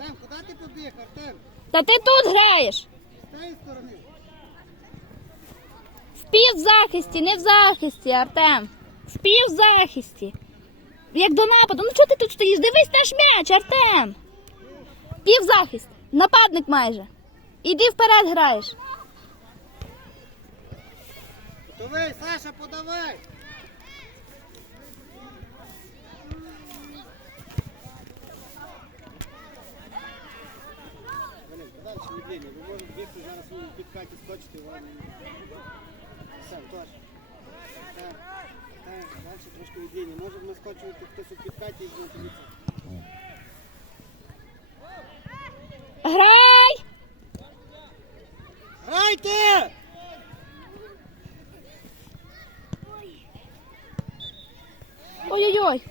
Артем, куди ти побіг, Артем? Та ти тут граєш. З тієї сторони. В півзахисті, не в захисті, Артем. В півзахисті. Як до нападу. Ну чого ти тут стоїш? Дивись наш м'яч, Артем. Півзахист. Нападник майже. Іди вперед граєш. Готовий, Саша, подавай. Блин, подальше від лінії. Ви можете бігти зараз ви під Каті скочити. вам. Все, тож. Так, так, далі трошки від лінії. Може наскочувати хтось у під Каті і знову Грай! Грайте! Ой-ой-ой.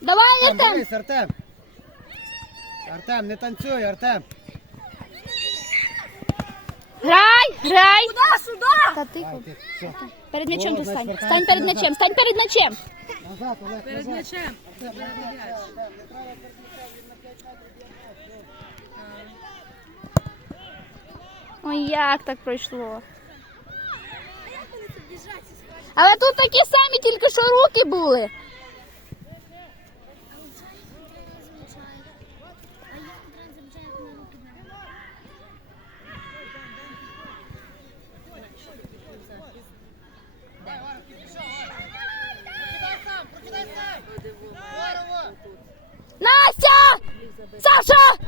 Давай, Артем, Артем. дивись, Артем. Артем, не танцюй, Артем. Грай, грай. Куда, сюда? Та тихо. Все. Перед м'ячем ти стань. Стань перед м'ячем, стань перед м'ячем. Назад, Олег, Перед назад. м'ячем. Артем, не треба, Артем, не треба перед м'ячем, він на 5 метрів є. Як так пройшло. Але тут такі самі, тільки що руки були. Настя! Саша!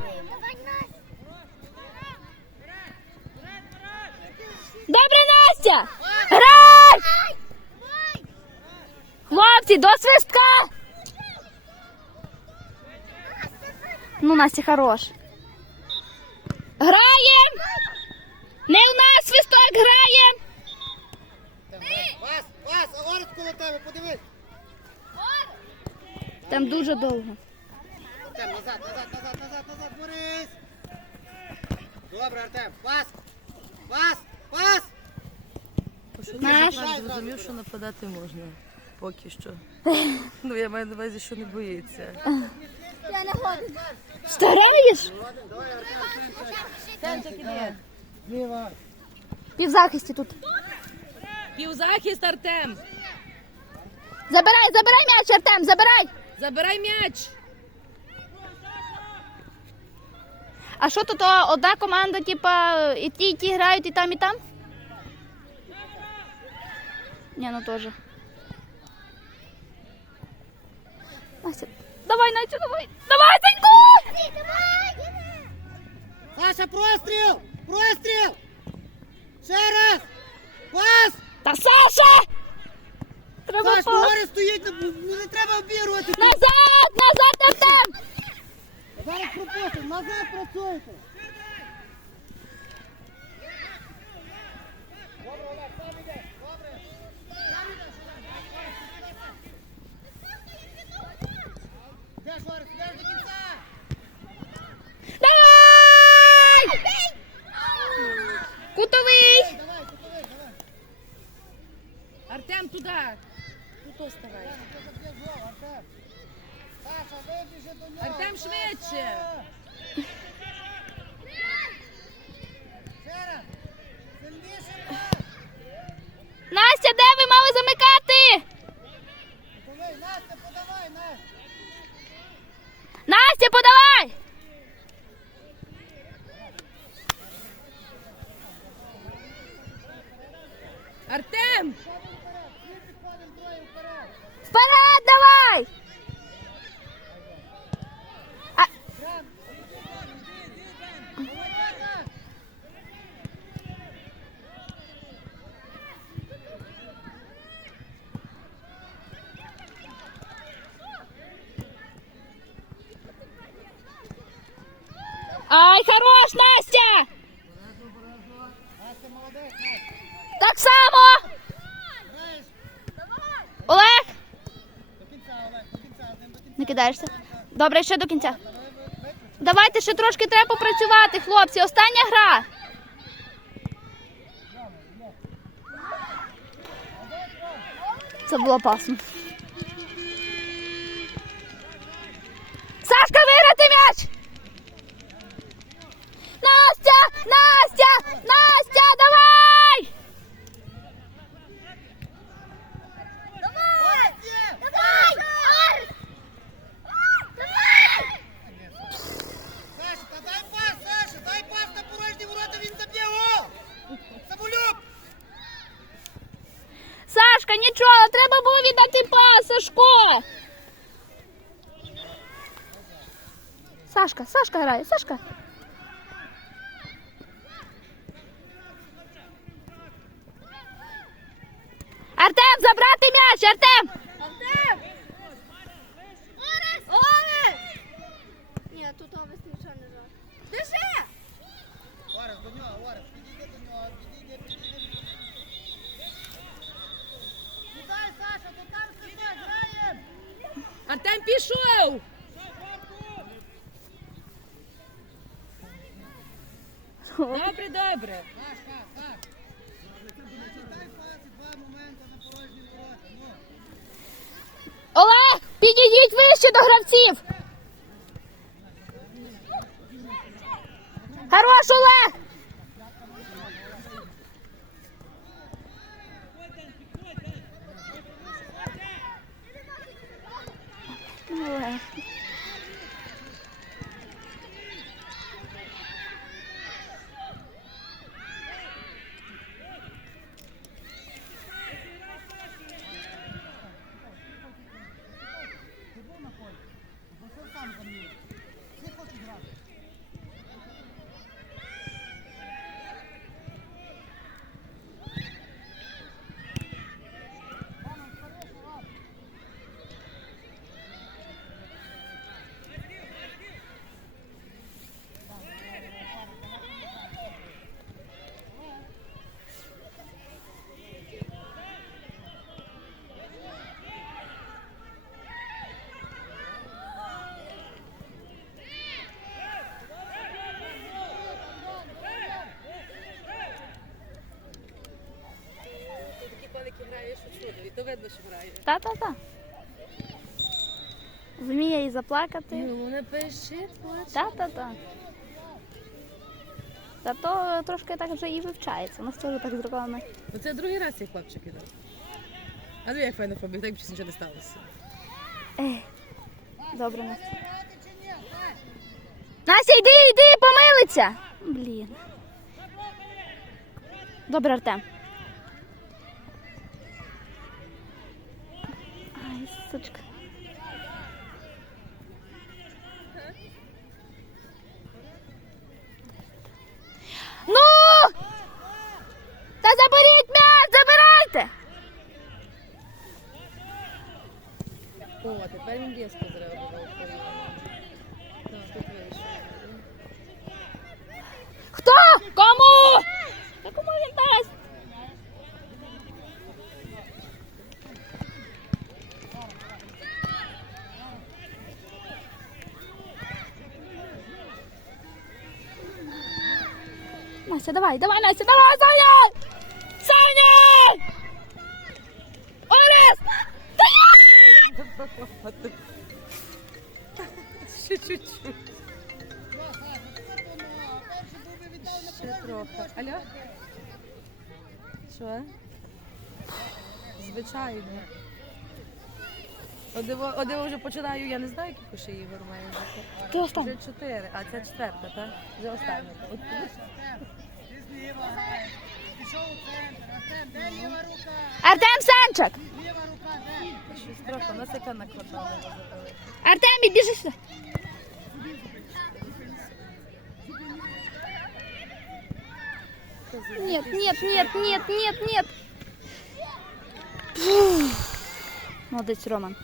Добре, Настя! Грай! Хлопці, до свистка! Ну, Настя, хорош. Граєм! Не у нас свисток граєм! Пас, пас, Аларик коло тебе, подивись. Там дуже довго. Артем, назад, назад, назад, назад, назад, Борис. Добре, Артем, пас, пас, пас. Наш. Я зрозумів, що нападати можна. Поки що. Ну, я маю на увазі, що не боїться. Що граєш? Півзахисті тут. Півзахист, Артем! Забирай, забирай м'яч, Артем, забирай! Забирай м'яч! А що тут о, одна команда, типа, і ті, і ті грають, і там, і там? Ні, ну теж. Настя, давай, Настя, давай! Давай, Саньку! Саша, простріл, простріл. Ще раз. Пас. Та Саша! Треба Саш, пас! Борис стоїть, не, не треба обігрувати! Назад, назад, Артем! Зараз пропустимо, назад працюйте. Йдеш, Борис, йдеш до кінця. Давай! Кутовий! Давай, кутовий, давай. Артем, туди! Тут оставай. Артем. Швидше! Настя, де ви мали замикати? Настя, подавай, Настя. Настя, подавай! Артем! Підходимо троє вперед. Вперед, давай! А, Молодець. Ай, хорош, Настя! Так само! Олег! Не кидаєшся? Добре, ще до кінця. Давайте ще трошки треба попрацювати, хлопці. Остання гра. Це було опасно. Сашка, виграти м'яч! Настя! Настя! Настя, давай! Давай! Давай! Давай! Саша, та дай пас, Саша, дай пас на порожні ворота, він заб'є гол! Самолюб! Сашка, нічого, треба було віддати пас, Сашко. Сашка, Сашка грає, Сашка. Артем, забрати м'яч, Артем! Орес! Орес! Ні, тут Орес нічого не робить. Держи! Орес, до нього, Орес, підійди до нього, підійди, підійди. Кидай, Саша, ти там сиди, граєм! Артем пішов! Добре, добре. Ну. Олег, підійдіть вище до гравців. Хорош, Олег! Олег. Видно, що грає. Та-та-та. Вміє і заплакати. Ну, не пиши, плаче. Та-та-та. Зато трошки так вже і вивчається. У нас теж так зробили. ми. Оце другий раз цей хлопчик іде. А ну як файно побіг, так б нічого не сталося. Ех, Добре, Настя. Настя, йди, йди, помилиться. Блін. Добре, Артем. сучка. Ну! Та заберіть м'яч, забирайте! О, а тепер він різко зреагував. Так, тут вийшов. Хто? Кому? Настя, давай, давай, Настя, давай, Саня! Саня! Орес! Ще трохи. Алло? Що? Звичайно. Одиво, одиво вже починаю, я не знаю, яких ще ігор має. Ти останній. Вже чотири, а це четверта, так? Вже остання. От Ти зліва. Пішов у центр. Артем, де ліва рука? Артем Санчик! Ліва рука, де? щось трохи, нас яка накладала. Артем, іди сюди. Нет, нет, нет, нет, нет, нет. Фух. Молодець, Роман.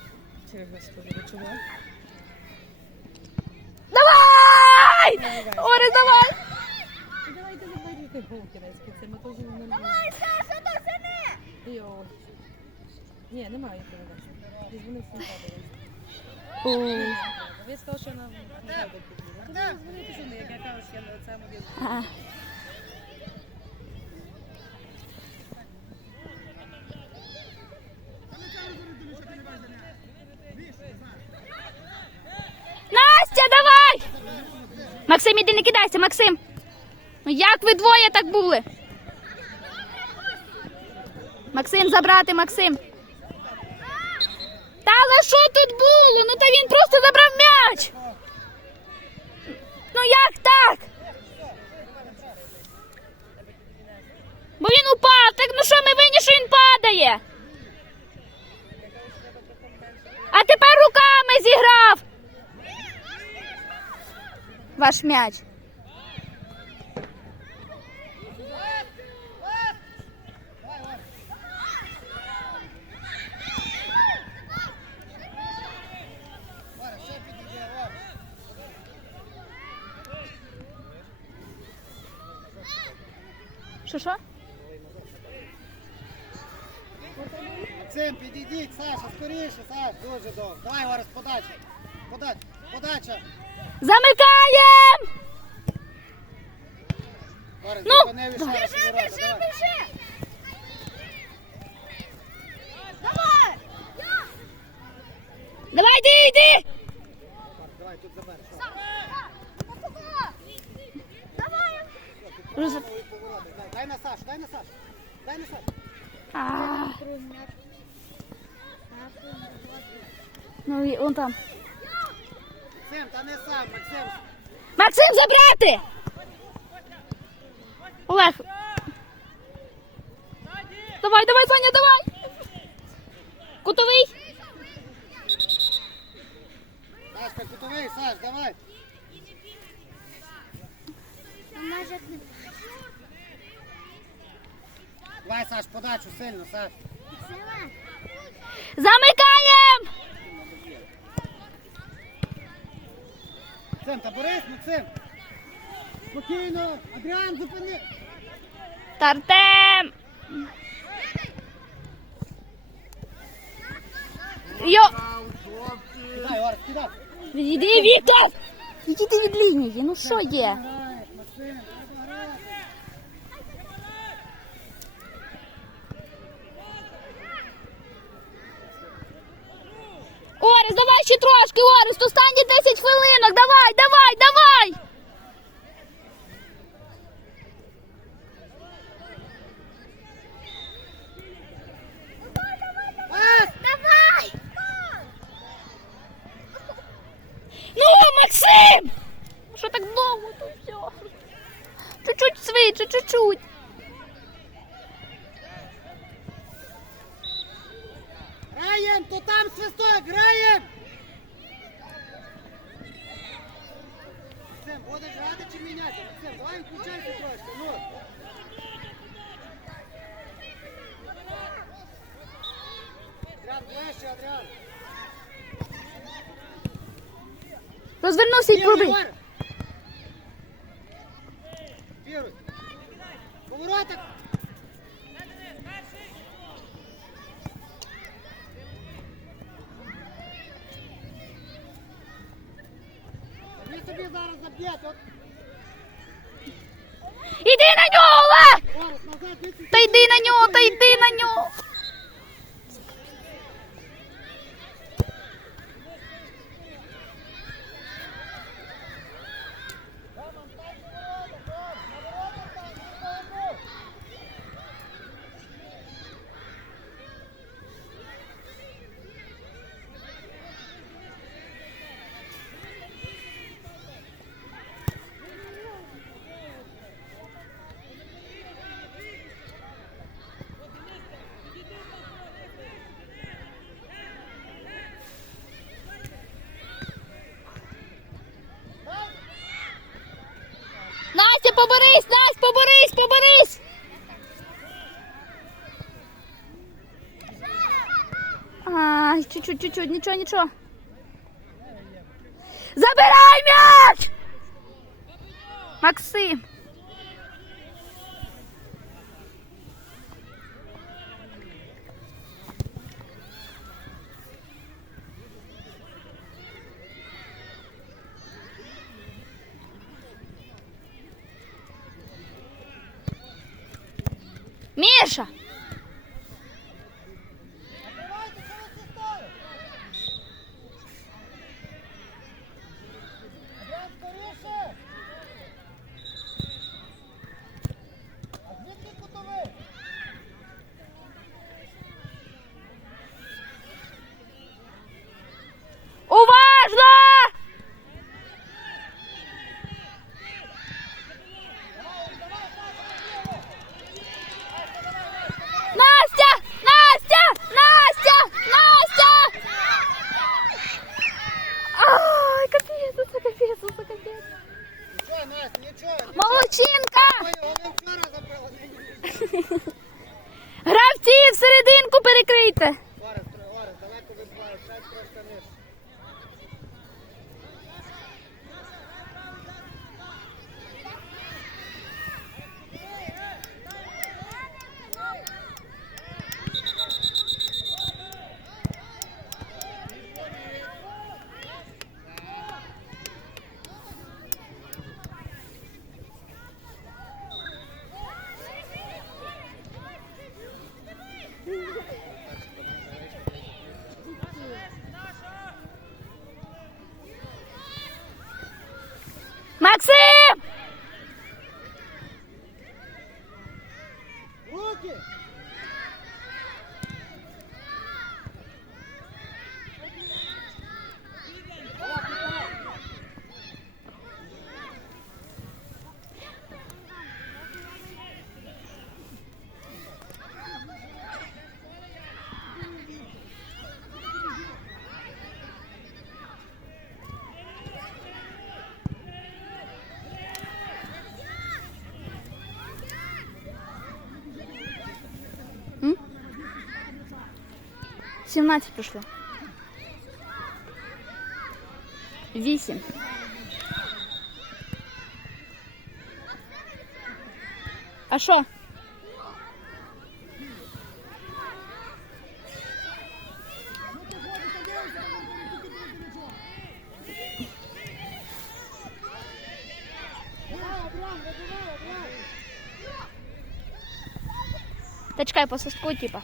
Ой, Господи, ви чого? Давай! Орес, давай! Давайте заберіть голки на це ми теж не любимо. Давай, Саша, до сини! Йо. Ні, немає передачі. Дзвони. О, Він сказав, що нам не треба купити. Дзвонити сюди, як я кажу, що я на це мобільний. А. Настя, давай! Максим, іди не кидайся, Максим. Ну як ви двоє так були? Максим, забрати, Максим. Та але що тут було? Ну та він просто забрав м'яч. Ну як так? Бо він упав. Так ну що ми винні, що він падає? А тепер руками зіграв. Ваш м'яч. Підійди, Що? Максим, підійдіть, Саша, скоріше, Саш, дуже довго. Давай, Варя, подача. Подача, подача. Замикаєм! Варя, Ну, Біжи, біжи, біжи! Давай! Давай, йди, йди! Давай, тут забереш. Давай! Дай, на Сашу, дай на Сашу. Дай на Сашу. А, Ну, он там. Максим, та не сам, Максим. Максим, забрати! Олег. Давай, давай, Соня, давай! Кутовий. Сашка, кутовий, Саш, давай. Давай, Саш, подачу сильно, Саш. Замикаєм! Максим, та борись, Максим. Спокійно. Адріан, зупини. Тартем! Йо! Кидай, Орес, кидай. Відійди, Віктор! Відійди від лінії, ну що є? Граєш, Максим. Орес, давай ще трошки, Орес, останні 10 хвилинок, давай, давай, давай! Пас! Давай! Ну, Максим! Що так довго тут все? Чуть-чуть швидше, чуть-чуть. Граєм, то там свисток, граєм! Максим, будеш грати чи міняти? Максим, давай включайся трошки, ну. Адріан, ближче, Адріан. Розвернувся і пробив. Ігор! Віруй. Повороток. Він тобі зараз заб'є, от Іди на нього, Олег! Орес, назад, вісім Та йди на нього, та йди на нього. Настя, поборись, Настя, поборись, поборись. Ай, чуть-чуть, чуть-чуть, нічого, нічого. Миша! 17 пришло, 8. А что? тачкай по соску типа.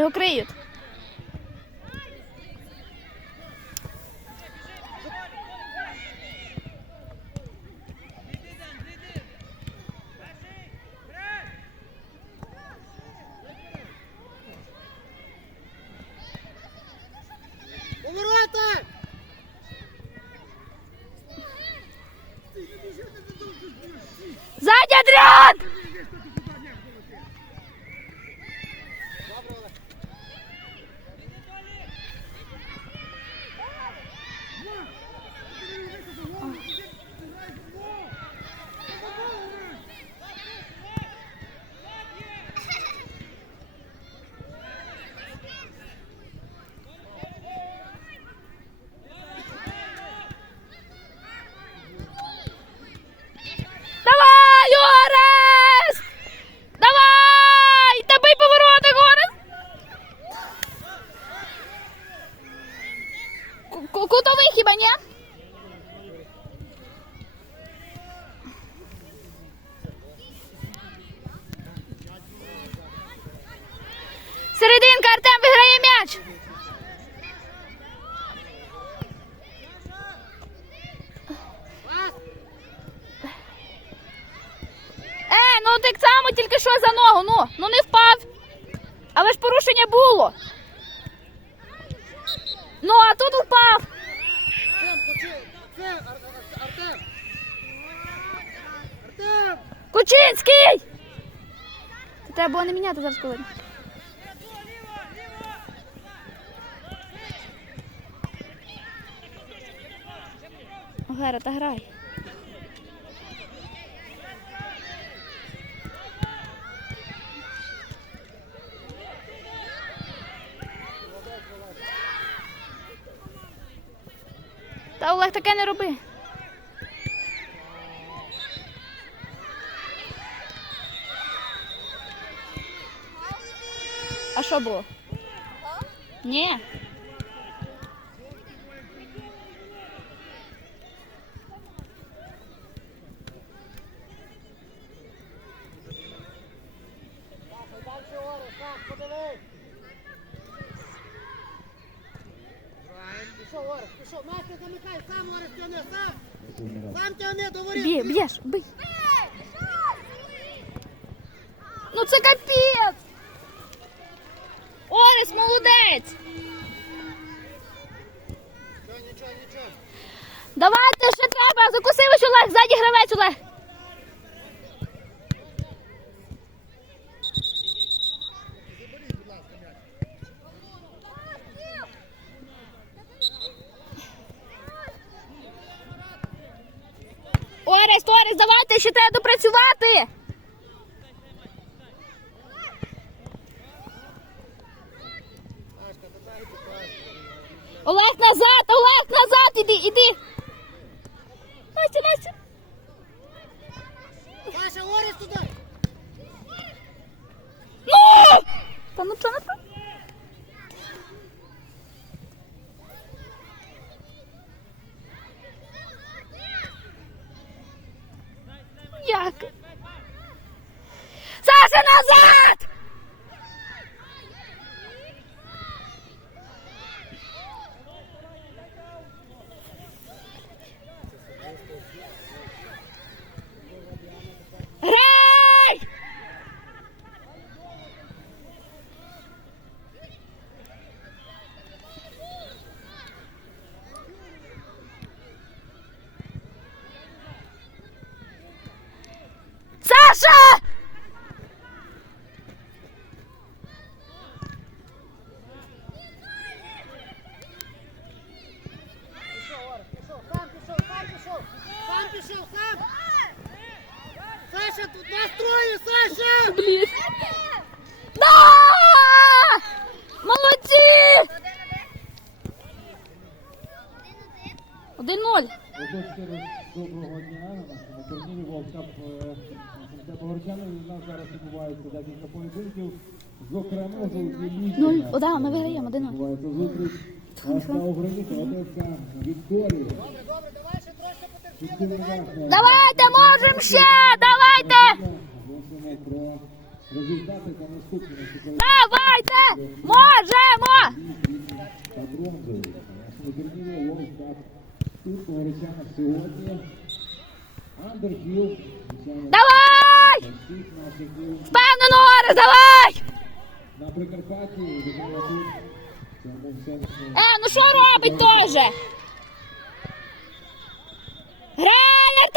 eu acredito. За ногу, ну, ну не впав. Але ж порушення було. Ну, а тут впав. Кучинський! Треба було не міняти зараз коли. Гера, та грай. Та Олег таке не роби. А що було? Ні. Дальше Орес, так, подивись! Пішов Орес, пішов. Настя, замикай, сам Орес тягни, сам! Сам тягни, до воріт! Б'є, б'єш, бий. Ну це капець! Орес, молодець! Нічого, нічого, нічого. Давайте ще треба! Закусивиш Олег, ззаді гравець Олег! Орес, Орес, давайте ще треба допрацювати! Олег назад, Олег назад, іди, іди! Настя, Настя! Саша, Орес туди! Ну! Та ну чого не про? Як? Саша, назад! Грай! Саша! Пішов, Орес, пішов, сам пішов, сам пішов! Сам пішов, сам! Саша, тут нас троє, Саша! Да! Молодці! Один-ноль. Отож, ще раз доброго дня на нашому турнірі Волкап Погорчани. У нас зараз відбувається декілька поєдинків. Зокрема. Нуль. О, ми виграємо, один-ноль. Відбувається зустріч. Наша Українка Одеська Вікторія. Добре, добре, давай трошки потерпіли, Підтримує давай! наша Давайте, можемо ще! Давайте! Про результати та наступні Давайте! Можемо! та бронзові. На нашому турнірі Волкап. Тут Погорчани сьогодні. Давай! Впевнено, Орес, давай! на Прикарпатті. Е, ну що робить теж? Грай,